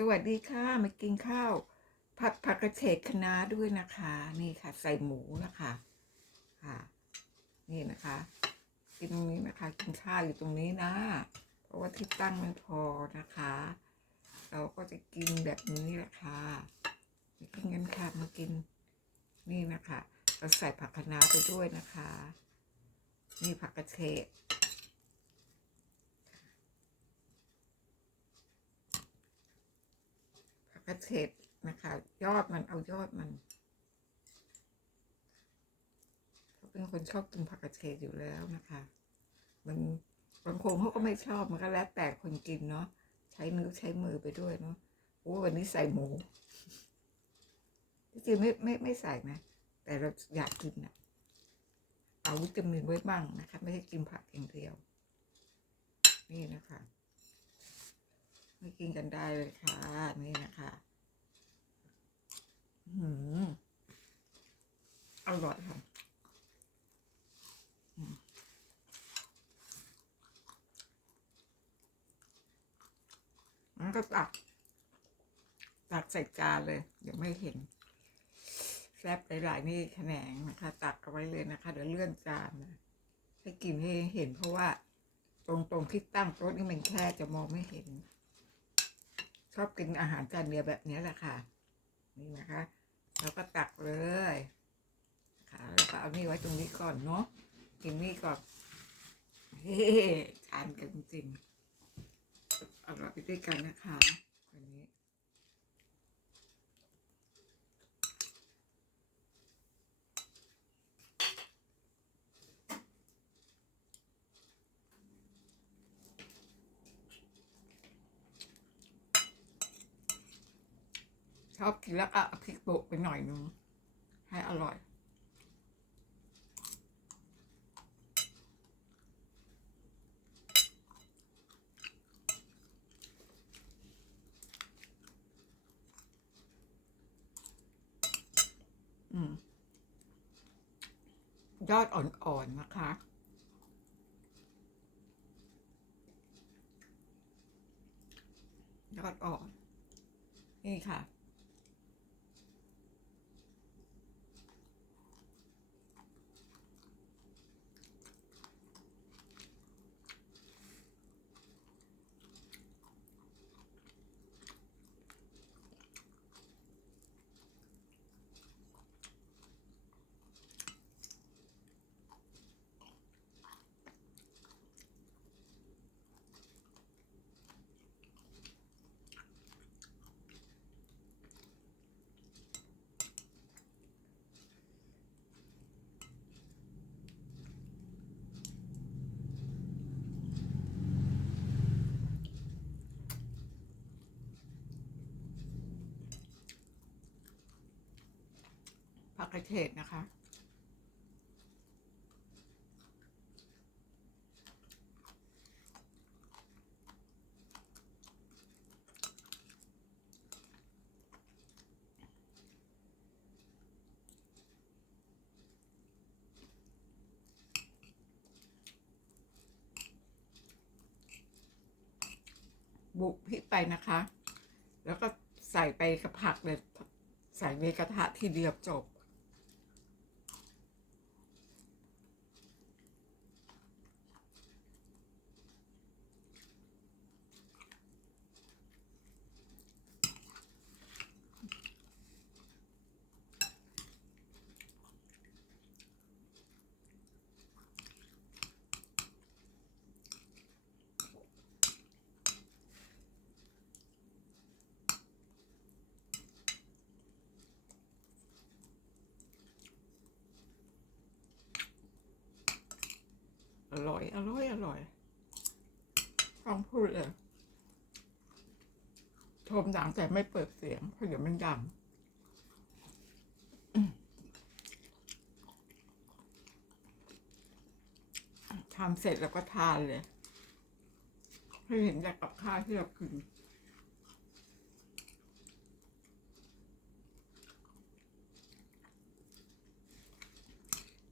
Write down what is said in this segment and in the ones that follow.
สวัสดีค่ะมากินข้าว ผัดผักกระเฉดคะน้าด้วยนะคะ นี่ค่ะ ใส่หมูนะคะค่ะ นี่นะคะ กินตรงนี้นะคะ กินข้าวอยู่ตรงนี้นะ เพราะว่าที่ตั้งไม่พอนะคะ เราก็จะกินแบบนี้แหละค่ะมากินกันค่ะมากิน นี่นะคะเราใส่ผักคะน้าไปด้วยนะคะ นี่ผักกระเฉด กระเฉดนะคะ ยอดมันเอายอดมันเขาเป็นคนชอบกินผักกระเฉดอยู่แล้วนะคะ มันบางคนเขาก็ไม่ชอบมันก็แล้วแต่คนกินเนาะใช้นิ้วใช้มือไปด้วยเนาะโอ้วันนี้ใส่หมูที่จริงไม่ไม่ไม่ใส่นะแต่เราอยากกินอะเอาวิตามินไว้บ้างนะคะ ไม่ใช่กินผักอย่างเดียว นี่นะคะ ไม่กินกันได้เลยค่ะ นี่นะคะอืมอร่อยค่ะมันก็ตักตักใส่จานเลย เดี๋ยวไม่เห็นแซ่บหลายๆนี่แขนงนะคะ ตักเอาไว้เลยนะคะ เดี๋ยวเลื่อนจานนะให้กินให้เห็นเพราะว่า ตรงตรงที่ตั้งโต๊ะนี่มันแค่จะมองไม่เห็น ชอบกินอาหารจานเดียวแบบนี้แหละค่ะ นี่นะคะเราก็ตักเลยค่ะแล้วก็เอานี่ไว้ตรงนี้ก่อนเนาะกินนี่ก่อนเฮ้ทานกันจริงๆเอาเราไปด้วยกันนะคะวันนี้ ชอบ กินแล้วก็เอาพริกโปะไปหน่อยนึงให้อร่อย ยอดอ่อน ๆ นะคะยอดอ่อน นี่ค่ะ ผักกระเฉดนะคะ บุกพริกไปนะคะ แล้วก็ใส่ไปกับผักเลยใส่ในกระทะทีเดียวจบ ร่อย อร่อย อร่อยต้องพูดเลยชมดังแต่ไม่เปิดเสียงเพราะเดี๋ยวมันดังทำเสร็จแล้วก็ทานเลยให้เห็นจากกับข้าวที่เรากิน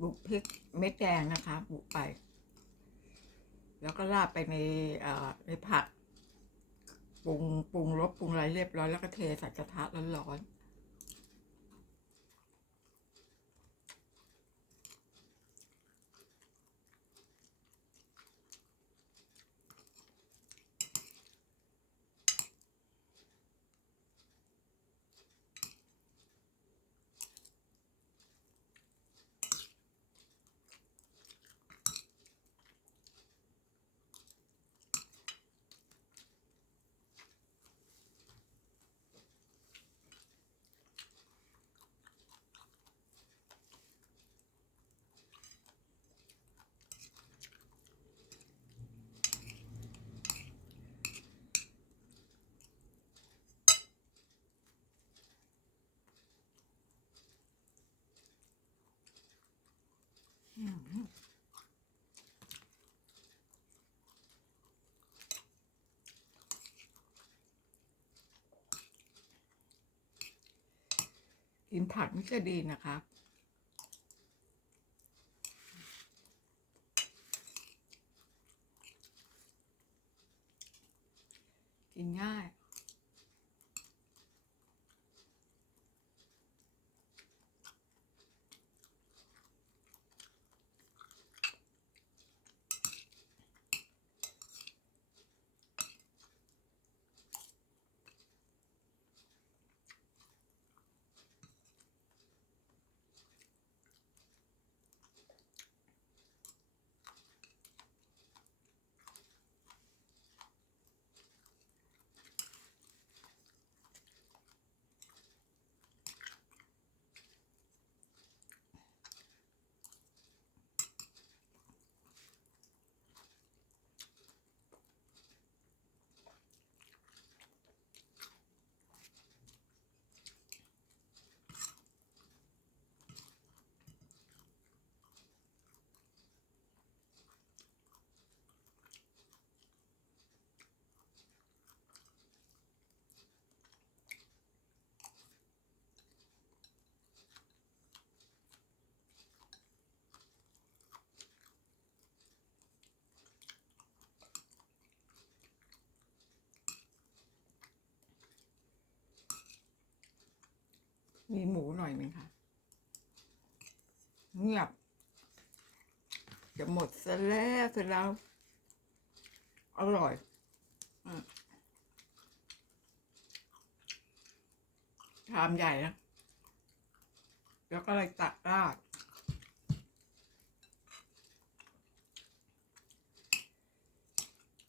บุกพริกเม็ดแดงนะคะ บุกไป แล้วก็ราดไปในอ่อในผักปรุงปรุงรสปรุงอะไรเรียบร้อยแล้วก็เทใส่กระทะร้อนๆ กินผักนี่ก็ดีนะคะกินง่าย มีหมูหน่อยหนึ่งค่ะ เงียบ จะหมดซะแล้วเสร็จแล้ว อร่อยอชามใหญ่นะ แล้วก็เลยตักราด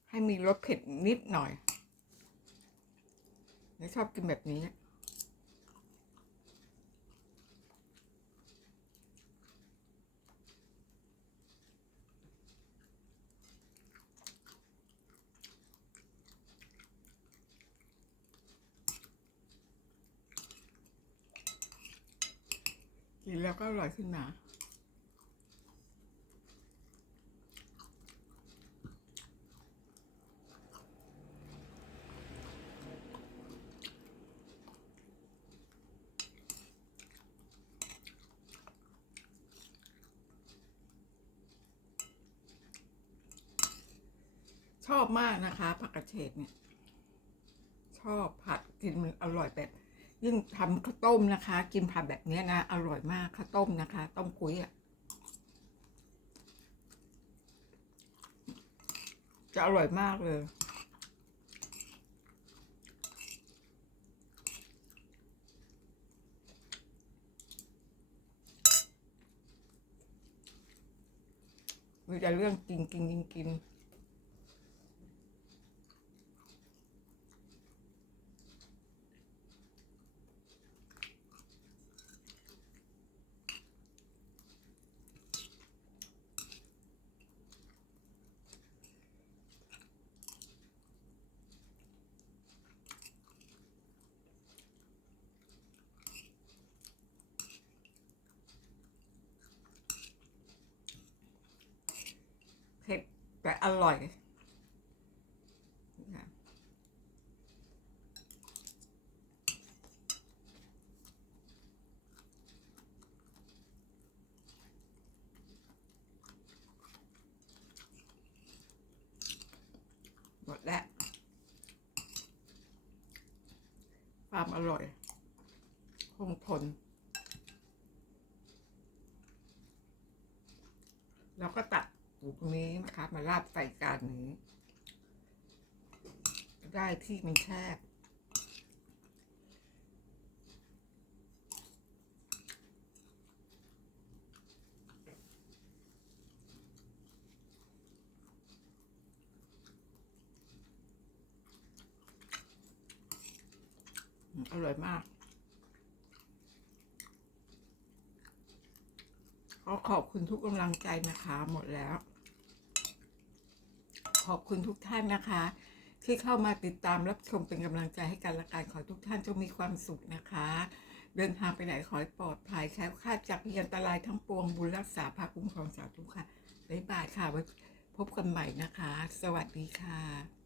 ให้มีรสเผ็ดนิดหน่อยไม่ชอบกินแบบนี้ กินแล้วก็อร่อยขึ้นมาชอบมากนะคะผักกระเฉดเนี่ย ชอบผัดกินมันอร่อยแบบ ยิ่งทำข้าวต้มนะคะ กินผัดแบบนี้นะอร่อยมากข้าวต้มนะคะ ต้มกุ้ยอะจะอร่อยมากเลยมีแต่เรื่องกินกินกินกิน เผ็ด แต่อร่อยหมดแล้วความอร่อย คงทนแล้วก็ตั ดปูตรงนี้นะคะ มาราดใส่จานนี้ ได้ที่มันแคบอร่อยมาก ขอขอบคุณทุกกำลังใจนะคะ หมดแล้ว ขอบคุณทุกท่านนะคะ ที่เข้ามาติดตามรับชมเป็นกำลังใจให้กันและกันขอทุกท่านจงมีความสุขนะคะ เดินทางไปไหนขอให้ปลอดภัยแคล้วคลาดจากพยันตรายทั้งปวงบุญรักษาพาคุ้มครองสาธุค่ะบ๊ายบายค่ะไว้พบกันใหม่นะคะ สวัสดีค่ะ